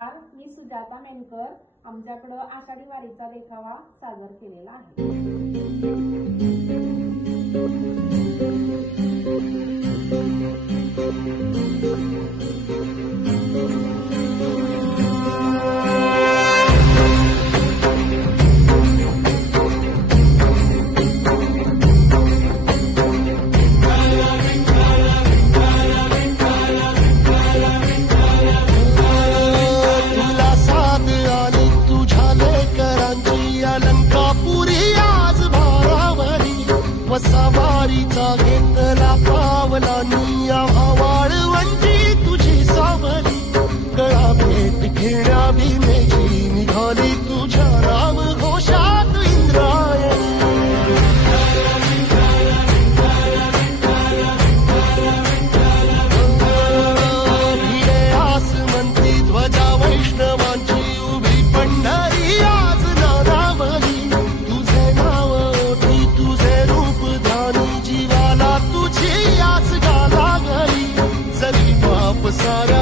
नमस्कार, मी सुजाता मेनकर. आमच्याकडं आषाढी वारीचा देखावा सादर केलेला आहे. तुला साथ आली तुझ्या लेकरांची अलंकापुरी आज भारावरी वसावारीचा घेतला पावलांनी वाळवंटी तुझी सावली गळा भेट घेण्या भीमेची निघाली तुझ्या राम घोषात इंद्रायणी भिडे आसमंती ध्वजा वैष्णवांची उभी पंढरी आज नानावली तुझे नाव ओठी तुझे रूप धानी जीवाला तुझी आस गाला गली जरी बाप सारा